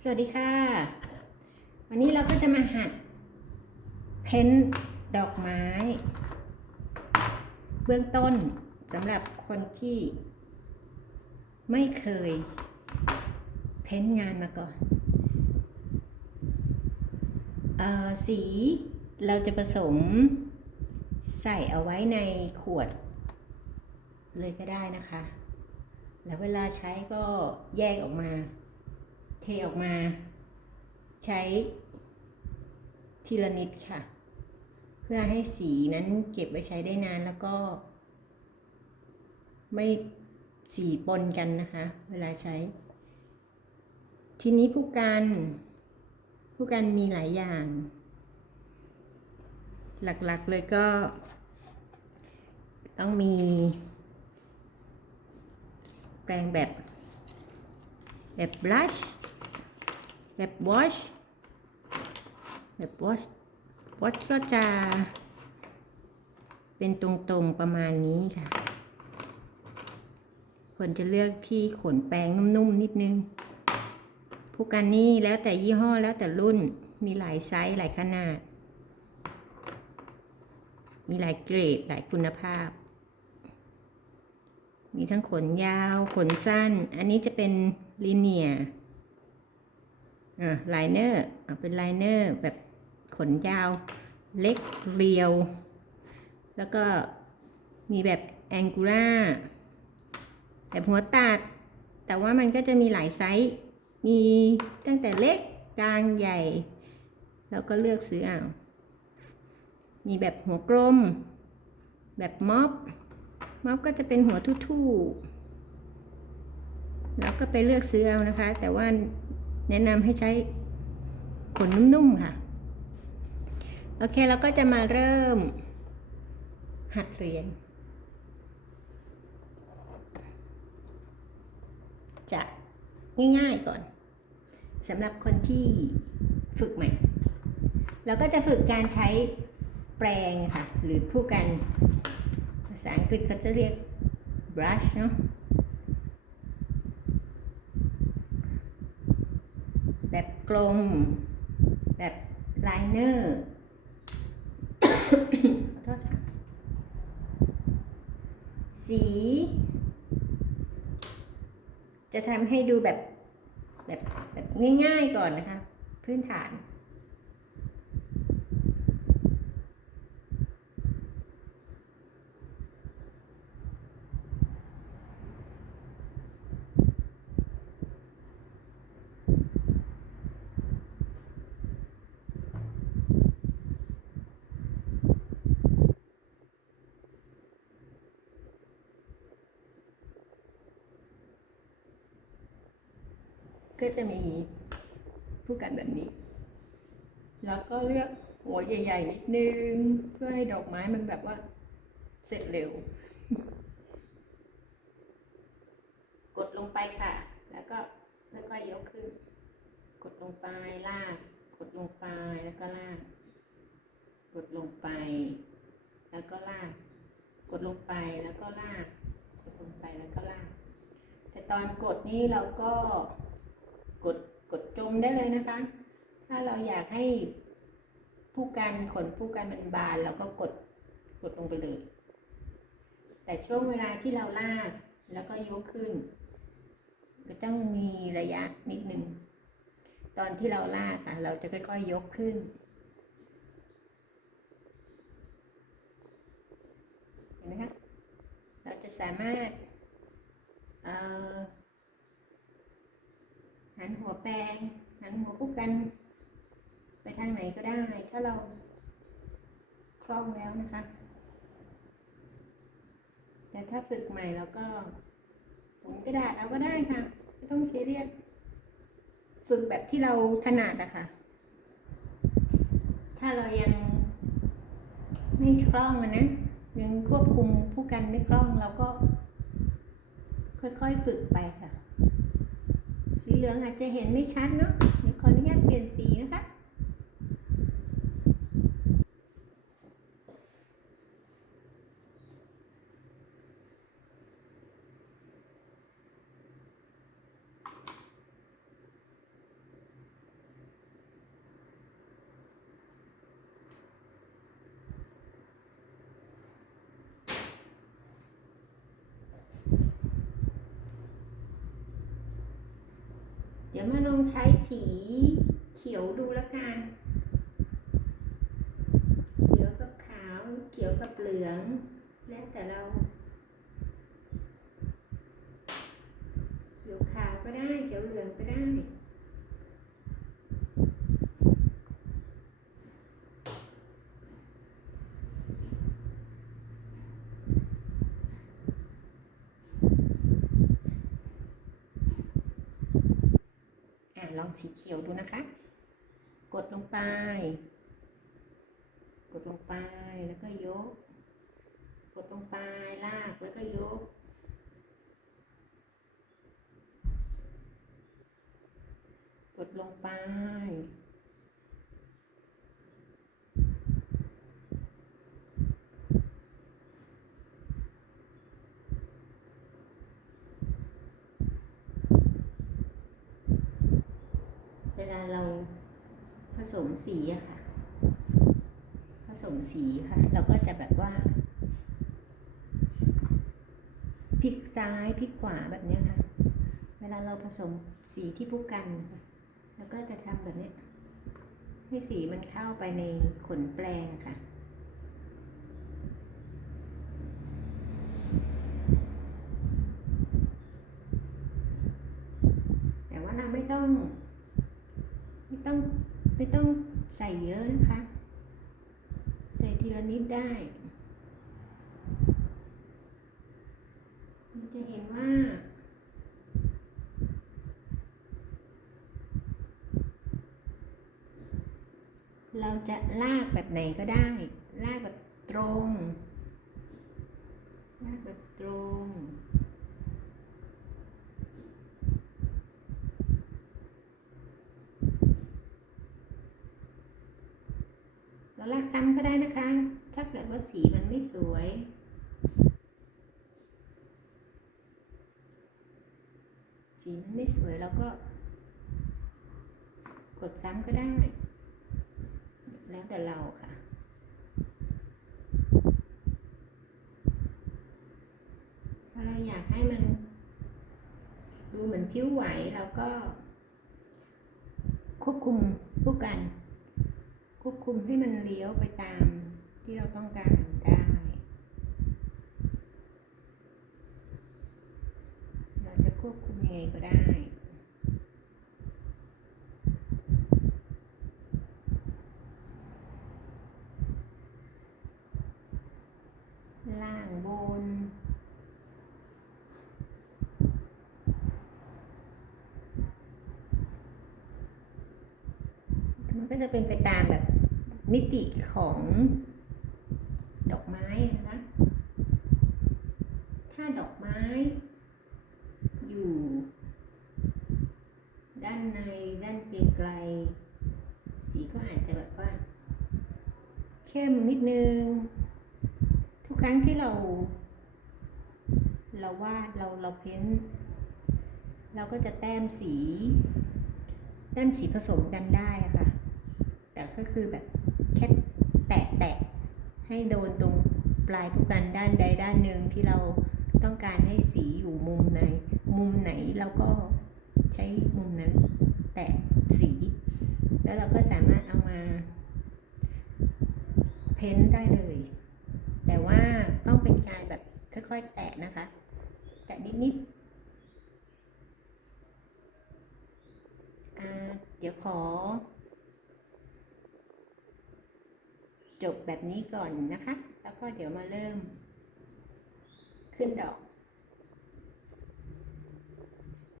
สวัสดีค่ะ วันนี้เราก็จะมาหัด เพ้นดอกไม้ เบื้องต้นสำหรับคนที่ ไม่เคย เพ้นงานมาก่อนออสีเราจะผสมใส่เอาไว้ในขวด เลยก็ได้นะคะ แล้วเวลาใช้ก็แยกออกมา เทออกมา ใช้ทีละนิดค่ะ เพื่อให้สีนั้นเก็บไว้ใช้ได้นานแล้วก็ ไม่สีปนกันนะคะ เวลาใช้ ทีนี้ผู้กัน ผู้กันมีหลายอย่าง หลักๆเลยก็ ต้องมี แปรงแบบแบบ brush แบบ wash แบบ wash wash ก็จะ เป็นตรงๆประมาณนี้ค่ะควรจะเลือกที่ขนแปรงนุ่มๆนิดนึงผู้กันนี่แล้วแต่ยี่ห้อแล้วแต่รุ่นมีหลายไซส์หลายขนาด มีหลายเกรดหลายคุณภาพ มีทั้งขนยาวขนสั้น อันนี้จะเป็นลีเนีย อ่าไลเนอร์เอาเป็นไลเนอร์แบบขนยาวเล็กเรียว แล้วก็มีแบบแองกูล่าแบบหัวตัด แต่ว่ามันก็จะมีหลายไซส์ มีตั้งแต่เล็กกลางใหญ่ แล้วก็เลือกซื้อเอามีแบบหัวกลม แบบม็อบ ม็อบก็จะเป็นหัวทู่ๆแล้วก็ไปเลือกซื้อเอานะคะ แต่ว่า แนะนำให้ใช้ขนนุ่มๆค่ะ โอเคเราก็จะมาเริ่ม หัดเรียน จะง่ายๆก่อนสำหรับคนที่ฝึกใหม่ เราก็จะฝึกการใช้แปรงค่ะ หรือผู้กันภาษาอังกฤษเขาจะเรียก brush เนาะ แบบ กลม แบบไลเนอร์ขอโทษค่ะ สี จะทำให้ดูแบบแบบแบบง่ายๆก่อนนะคะ พื้นฐาน ก็จะมีผู้กันแบบนี้ แล้วก็เลือกหัวใหญ่ ๆ นิดนึง เพื่อให้ดอกไม้มันแบบว่าเสร็จเร็ว กดลงไปค่ะ แล้วก็แล้วก็ยกขึ้น กดลงไปลาก กดลงไปแล้วก็ลาก กดลงไป แล้วก็ลาก กดลงไปแล้วก็ลาก กดลงไปแล้วก็ลาก แต่ตอนกดนี้เราก็ กดกดจมได้เลยนะคะ ถ้าเราอยากให้ผู้กันขนผู้กันมันบานเราก็กดกดลงไปเลย แต่ช่วงเวลาที่เราลากแล้วก็ยกขึ้น ก็ต้องมีระยะนิดนึง ตอนที่เราลากค่ะ เราจะค่อยๆยกขึ้นเห็นไหมคะ เราจะสามารถ หันหัวแปรงหันหัวผู้กัน ไปทางไหนก็ได้ ถ้าเราคล่องแล้วนะคะ แต่ถ้าฝึกใหม่เราก็หมุนกระดาษเอาก็ได้ค่ะ ไม่ต้องซียเรียสฝึกแบบที่เราถนัดอะคะ ถ้าเรายังไม่คล่องนะ ยังควบคุมผู้กันไม่คล่องเราก็ค่อยๆฝึกไปค่ะ สีเหลืองอาจจะเห็นไม่ชัดเนาะเดี๋ยวขออนุญาตเปลี่ยนสีนะคะ เดี๋ ยวมาลองใช้สีเขียวดูละกัน เขียวกับขาว เขียวกับเหลือง แล้วแต่เรา เขียวขาวก็ได้ เขียวเหลืองก็ได้ อะลองสีเขียวดูนะคะ กดลงไป กดลงไปแล้วก็ยก กดลงไปลากแล้วก็ยก กดลงไป ลาเราผสมสีอะค่ะ ผสมสีค่ะ เราก็จะแบบว่าพลิกซ้ายพลิกขวาแบบเนี้ยค่ะ เวลาเราผสมสีที่ผู้กันเราก็จะทำแบบเนี้ยให้สีมันเข้าไปในขนแปลงค่ะ แต่ว่าเราไม่ต้อง ไม่ต้องไม่ต้อง ใส่เยอะนะคะ ใส่ทีละนิดได้มันจะเห็นว่า เราจะลากแบบไหนก็ได้ ลากแบบตรง ลากแบบตรง เราลากซ้ำก็ได้นะคะ ถ้าเกิดว่าสีมันไม่สวย สีมันไม่สวยเราก็ กดซ้ำก็ได้ แล้วแต่เราค่ะถ้าเราอยากให้มัน ดูเหมือนผิวไหวเราก็ควบคุมผู้กัน ควบคุมให้มันเลี้ยวไปตามที่เราต้องการได้ เราจะควบคุมยังไงก็ได้ ล่างบน มันก็จะเป็นไปตามแบบมิติของดอกไม้นะคะ ถ้าดอกไม้ อยู่ ด้านในด้านไกลๆสีก็อาจจะแบบว่า เข้มนิดนึง ทุกครั้งที่เรา เราวาดเราเราเพ้น เราก็จะแต้มสี แต้มสีผสมกันได้อะค่ะ แต่ก็คือแบบแค่แตะแตะให้โดนตรงปลายผู้กันด้านใดด้านหนึ่งที่เราต้องการให้สีอยู่มุมไหน มุมไหนเราก็ใช้มุมนั้น แตะสี แล้วเราก็สามารถเอามา เพ้นท์ได้เลย แต่ว่าต้องเป็นการแบบค่อยๆ แตะนะคะ แตะนิดๆอ่าเดี๋ยวขอ จบแบบนี้ก่อนนะคะ แล้วก็เดี๋ยวมาเริ่มขึ้นดอก